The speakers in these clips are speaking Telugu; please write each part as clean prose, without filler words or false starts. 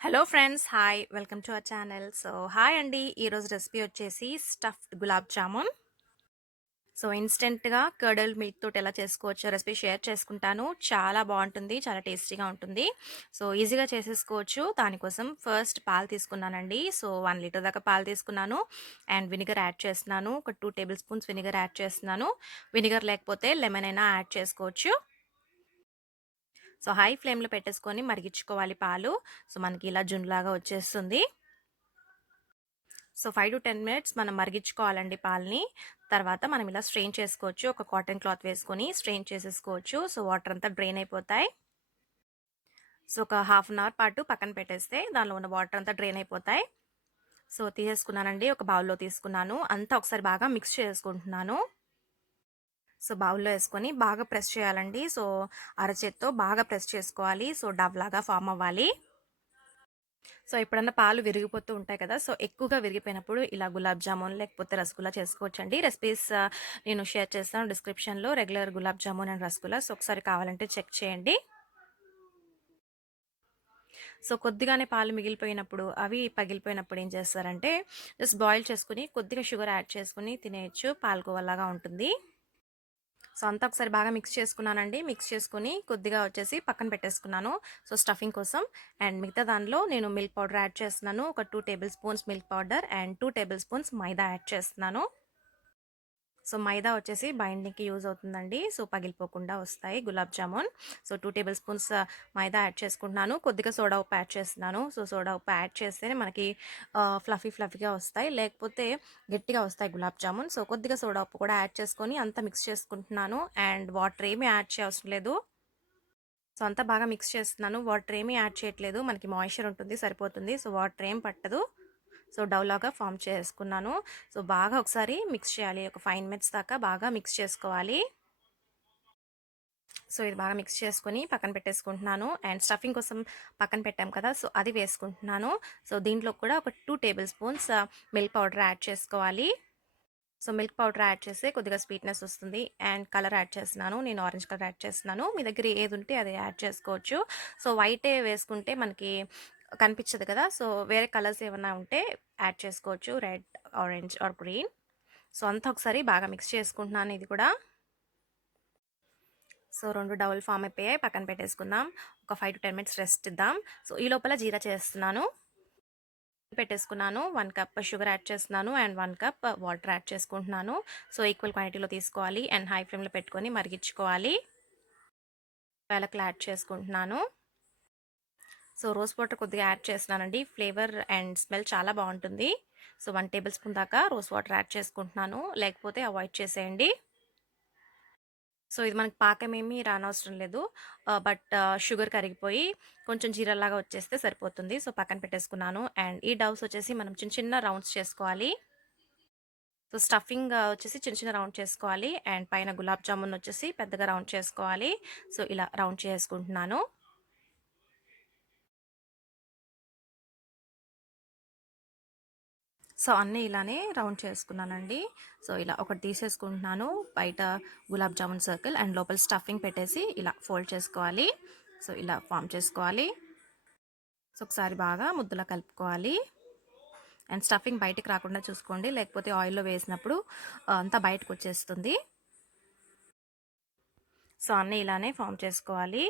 Hello friends, hi, welcome to our channel. Hi అండి. ఈరోజు రెసిపీ వచ్చేసి స్టఫ్డ్ గులాబ్ జామున్. ఇన్స్టెంట్గా కర్డల్డ్ మిల్క్ తోటి ఎలా చేసుకోవచ్చో రెసిపీ షేర్ చేసుకుంటాను. చాలా బాగుంటుంది, చాలా టేస్టీగా ఉంటుంది. ఈజీగా చేసేసుకోవచ్చు. దానికోసం ఫస్ట్ పాలు తీసుకున్నానండి. 1 లీటర్ దాకా పాలు తీసుకున్నాను అండ్ వినిగర్ యాడ్ చేస్తున్నాను. ఒక 2 టేబుల్ స్పూన్స్ వినిగర్ యాడ్ చేస్తున్నాను. వినిగర్ లేకపోతే లెమన్ అయినా యాడ్ చేసుకోవచ్చు. హై ఫ్లేమ్లో పెట్టేసుకొని మరిగించుకోవాలి పాలు. మనకి ఇలా జున్లాగా వచ్చేస్తుంది. 5 to 10 minutes మనం మరిగించుకోవాలండి పాలని. తర్వాత మనం ఇలా స్ట్రెయిన్ చేసుకోవచ్చు. ఒక కాటన్ క్లాత్ వేసుకొని స్ట్రెయిన్ చేసేసుకోవచ్చు. వాటర్ అంతా డ్రైన్ అయిపోతాయి. ఒక హాఫ్ అన్ అవర్ పాటు పక్కన పెట్టేస్తే దానిలో ఉన్న వాటర్ అంతా డ్రైన్ అయిపోతాయి. తీసేసుకున్నానండి. ఒక బౌల్లో తీసుకున్నాను. అంతా ఒకసారి బాగా మిక్స్ చేసుకుంటున్నాను. బౌల్లో వేసుకొని బాగా ప్రెస్ చేయాలండి. అరచేత్తో బాగా ప్రెస్ చేసుకోవాలి. డవ్ లాగా ఫామ్ అవ్వాలి. ఎప్పుడన్నా పాలు విరిగిపోతూ ఉంటాయి కదా, ఎక్కువగా విరిగిపోయినప్పుడు ఇలా గులాబ్ జామున్ లేకపోతే రసగుల్లా చేసుకోవచ్చండి. రెసిపీస్ నేను షేర్ చేస్తాను డిస్క్రిప్షన్లో. Regular gulab jamun and rasgulla. ఒకసారి కావాలంటే చెక్ చేయండి. కొద్దిగానే పాలు మిగిలిపోయినప్పుడు, అవి పగిలిపోయినప్పుడు ఏం చేస్తారంటే జస్ట్ బాయిల్ చేసుకుని కొద్దిగా షుగర్ యాడ్ చేసుకుని తినేయచ్చు. పాలకోవాలాగా ఉంటుంది. అంతా ఒకసారి బాగా మిక్స్ చేసుకున్నానండి. మిక్స్ చేసుకుని కొద్దిగా వచ్చేసి పక్కన పెట్టేసుకున్నాను స్టఫింగ్ కోసం. అండ్ మిగతా దానిలో నేను మిల్క్ పౌడర్ యాడ్ చేస్తున్నాను. ఒక 2 tablespoons milk powder and 2 tablespoons maida add చేస్తున్నాను. మైదా వచ్చేసి బైండింగ్కి యూజ్ అవుతుందండి. పగిలిపోకుండా వస్తాయి గులాబ్ జామున్. 2 tablespoons మైదా యాడ్ చేసుకుంటున్నాను. కొద్దిగా సోడా ఉప్పు యాడ్ చేస్తున్నాను. సోడా ఉప్పు యాడ్ చేస్తేనే మనకి ఫ్లఫీగా వస్తాయి, లేకపోతే గట్టిగా వస్తాయి గులాబ్ జామున్. కొద్దిగా సోడా ఉప్పు కూడా యాడ్ చేసుకొని అంతా మిక్స్ చేసుకుంటున్నాను. అండ్ వాటర్ ఏమీ యాడ్ చేయవసరం లేదు. అంతా బాగా మిక్స్ చేస్తున్నాను. వాటర్ ఏమీ యాడ్ చేయట్లేదు. మనకి మాయిశ్చర్ ఉంటుంది, సరిపోతుంది. వాటర్ ఏం పట్టదు. డవ్ లాగా ఫామ్ చేసుకున్నాను. బాగా ఒకసారి మిక్స్ చేయాలి. ఒక 5 minutes దాకా బాగా మిక్స్ చేసుకోవాలి. ఇది బాగా మిక్స్ చేసుకొని పక్కన పెట్టేసుకుంటున్నాను. అండ్ స్టఫింగ్ కోసం పక్కన పెట్టాం కదా, అది వేసుకుంటున్నాను. దీంట్లో కూడా ఒక 2 tablespoons మిల్క్ పౌడర్ యాడ్ చేసుకోవాలి. మిల్క్ పౌడర్ యాడ్ చేస్తే కొద్దిగా స్వీట్నెస్ వస్తుంది. అండ్ కలర్ యాడ్ చేస్తున్నాను. నేను ఆరెంజ్ కలర్ యాడ్ చేస్తున్నాను. మీ దగ్గర ఏది ఉంటే అది యాడ్ చేసుకోవచ్చు. వైటే వేసుకుంటే మనకి కనిపించదు కదా, వేరే కలర్స్ ఏమైనా ఉంటే యాడ్ చేసుకోవచ్చు. Red, orange are green. అంతా ఒకసారి బాగా మిక్స్ చేసుకుంటున్నాను. ఇది కూడా 2 డబుల్ ఫామ్ అయిపోయాయి. పక్కన పెట్టేసుకుందాం. ఒక 5 to 10 minutes రెస్ట్ ఇద్దాం. ఈ లోపల జీరా చేస్తున్నాను. పెట్టేసుకున్నాను. 1 కప్ షుగర్ యాడ్ చేస్తున్నాను అండ్ 1 కప్ వాటర్ యాడ్ చేసుకుంటున్నాను. ఈక్వల్ క్వాంటిటీలో తీసుకోవాలి అండ్ హై ఫ్లేమ్లో పెట్టుకొని మరిగించుకోవాలి. యాలకులు యాడ్ చేసుకుంటున్నాను. రోజ్ వాటర్ కొద్దిగా యాడ్ చేస్తున్నానండి. ఫ్లేవర్ అండ్ స్మెల్ చాలా బాగుంటుంది. 1 tablespoon దాకా రోజ్ వాటర్ యాడ్ చేసుకుంటున్నాను. లేకపోతే అవాయిడ్ చేసేయండి. ఇది మనకి పాకం ఏమీ రానవసరం లేదు. బట్ షుగర్ కరిగిపోయి కొంచెం జీరాలాగా వచ్చేస్తే సరిపోతుంది. పక్కన పెట్టేసుకున్నాను. అండ్ ఈ డవ్స్ వచ్చేసి మనం చిన్న చిన్న రౌండ్స్ చేసుకోవాలి. స్టఫింగ్ వచ్చేసి చిన్న చిన్న రౌండ్ చేసుకోవాలి. అండ్ పైన గులాబ్ జామున్ వచ్చేసి పెద్దగా రౌండ్ చేసుకోవాలి. ఇలా రౌండ్ చేసుకుంటున్నాను. అన్నీ ఇలానే రౌండ్ చేసుకున్నానండి. ఇలా ఒకటి తీసేసుకుంటున్నాను. బయట గులాబ్ జామున్ సర్కిల్ అండ్ లోపల స్టఫింగ్ పెట్టేసి ఇలా ఫోల్డ్ చేసుకోవాలి. ఇలా ఫామ్ చేసుకోవాలి. ఒకసారి బాగా ముద్దలా కలుపుకోవాలి. అండ్ స్టఫింగ్ బయటికి రాకుండా చూసుకోండి, లేకపోతే ఆయిల్లో వేసినప్పుడు అంతా బయటకు వచ్చేస్తుంది. అన్నీ ఇలానే ఫామ్ చేసుకోవాలి.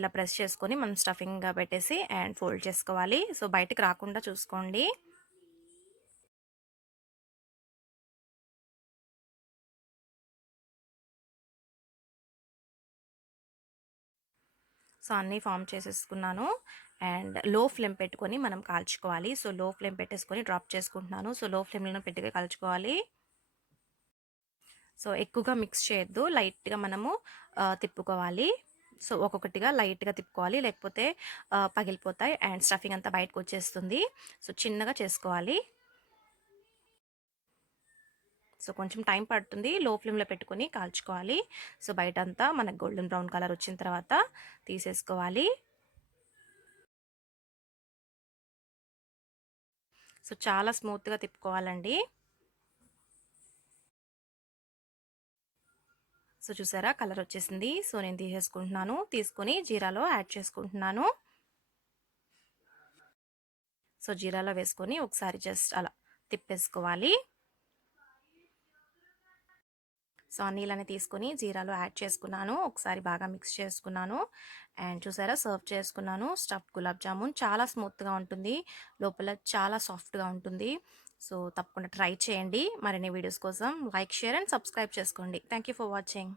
ఇలా ప్రెస్ చేసుకొని మనం స్టఫింగ్ పెట్టేసి అండ్ ఫోల్డ్ చేసుకోవాలి. బయటికి రాకుండా చూసుకోండి. అన్నీ ఫామ్ చేసేసుకున్నాను. అండ్ లో ఫ్లేమ్ పెట్టుకొని మనం కాల్చుకోవాలి. లో ఫ్లేమ్ పెట్టేసుకొని డ్రాప్ చేసుకుంటున్నాను. లో ఫ్లేమ్లో పెట్టి కాల్చుకోవాలి. ఎక్కువగా మిక్స్ చేయొద్దు, లైట్గా మనము తిప్పుకోవాలి. ఒక్కొక్కటిగా లైట్గా తిప్పుకోవాలి, లేకపోతే పగిలిపోతాయి అండ్ స్టఫింగ్ అంతా బయటకు వచ్చేస్తుంది. చిన్నగా చేసుకోవాలి. కొంచెం టైం పడుతుంది. లో ఫ్లేమ్లో పెట్టుకొని కాల్చుకోవాలి. బయట అంతా మనకు గోల్డెన్ బ్రౌన్ కలర్ వచ్చిన తర్వాత తీసేసుకోవాలి. చాలా స్మూత్గా తిప్పుకోవాలండి. చూసారా, కలర్ వచ్చేసింది. నేను తీసేసుకుంటున్నాను. తీసుకొని జీరాలో యాడ్ చేసుకుంటున్నాను. సో జీరాలో వేసుకొని ఒకసారి జస్ట్ అలా తిప్పేసుకోవాలి. సో ఆ నీళ్ళని తీసుకొని జీరాలో యాడ్ చేసుకున్నాను. ఒకసారి బాగా మిక్స్ చేసుకున్నాను. అండ్ చూసారా, సర్వ్ చేసుకున్నాను. స్టఫ్డ్ గులాబ్ జామున్ చాలా స్మూత్గా ఉంటుంది, లోపల చాలా సాఫ్ట్గా ఉంటుంది. సో తప్పకుండా ట్రై చేయండి. మరిన్ని వీడియోస్ కోసం లైక్, షేర్ అండ్ సబ్స్క్రైబ్ చేసుకోండి. Thank you for watching.